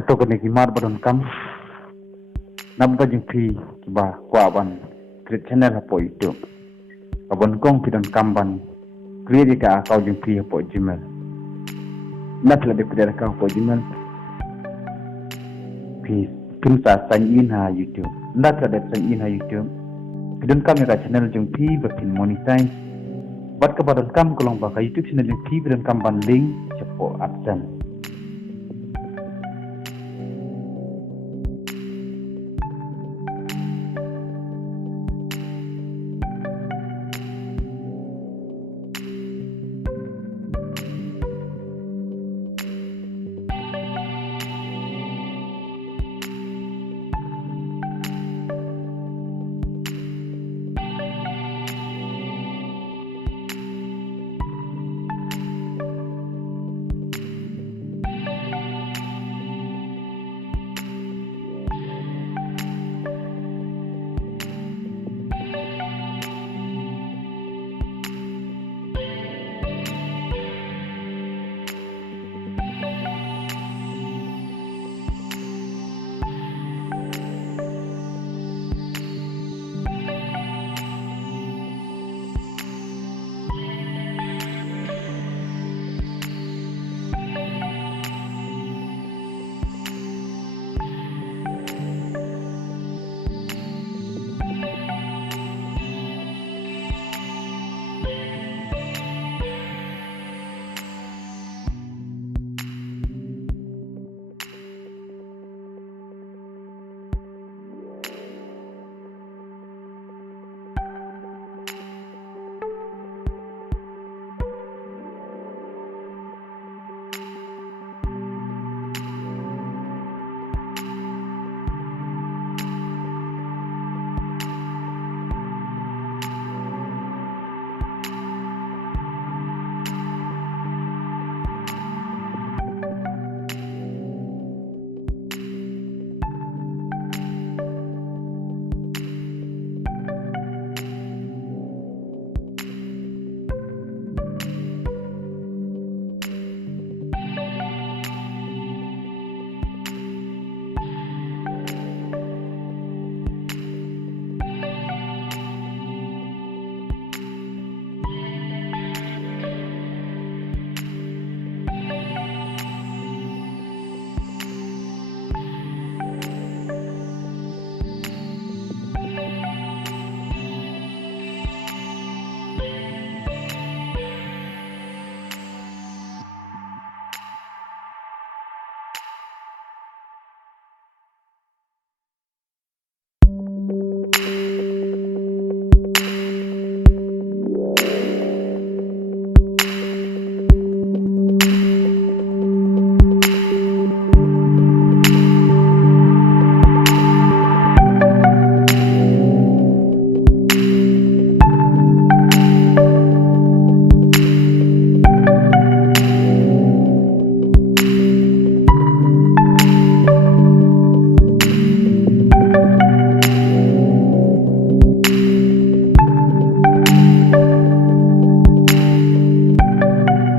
Kato kene kimar badon kam nabda jingpi kiba kwaban create channel hapo YouTube abon kong pidon kamban create ka kau jingpi hapo Gmail natla de create ka hapo Gmail pi pinsa sign in ha YouTube natla de sign in ha YouTube pidon kam ka channel jingpi bapin monetize bat ka badon kam kolong ba ka YouTube channel jingpi pidon kamban link hapo AdSense.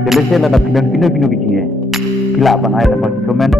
Selesai lah dah pilihan bina biji ni. Kila apa nak ada bagi komen.